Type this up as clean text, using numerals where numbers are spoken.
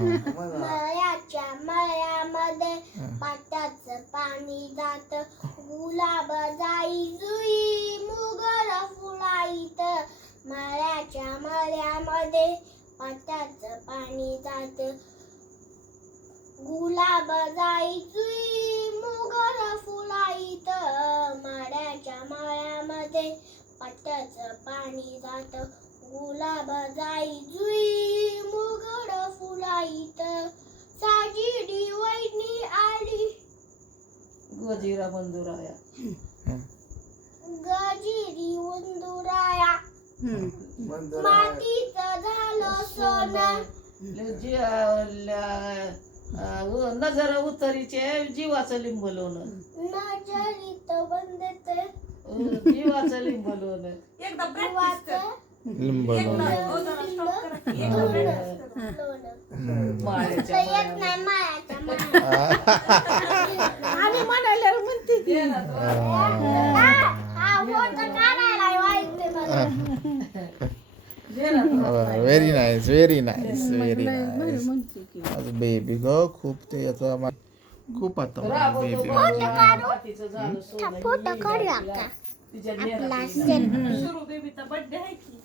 मळ्याच्या मळ्यामध्ये पाटाचं पाणी जात, गुलाब जाई जुई मोगरा फुलाईत. मळ्याच्या मळ्यामध्ये पाटाचं पाणी जात, गुलाब जाई जुई मोगरा फुलाईत. मळ्याच्या मळ्यामध्ये पाटाचं पाणी जात, गुलाब जाई जुई मोगरा फुलाईत. साजिडी वैनी आली गजिरा बंधुराया, गजिरी उंदुराया, मातीचं झालं सोनं. नजर उतरीचे जीवाचं लिंब लोणं, नजरीत बंदते जीवाचं लिंब लोणं. जीवाचं लिंब लोणं. माळ्याच्या येत नाही मायाच्या माया. आणि म्हणायला म्हणते ती. हा फोटो काढायला वाईट मला. Very nice, very nice, very nice. म्हणते की बेबी ग खूप ते याचा खूप आता बेबी फोटो काढूया का आपला सेल्फी. सुरू बेबीचा बर्थडे आहे की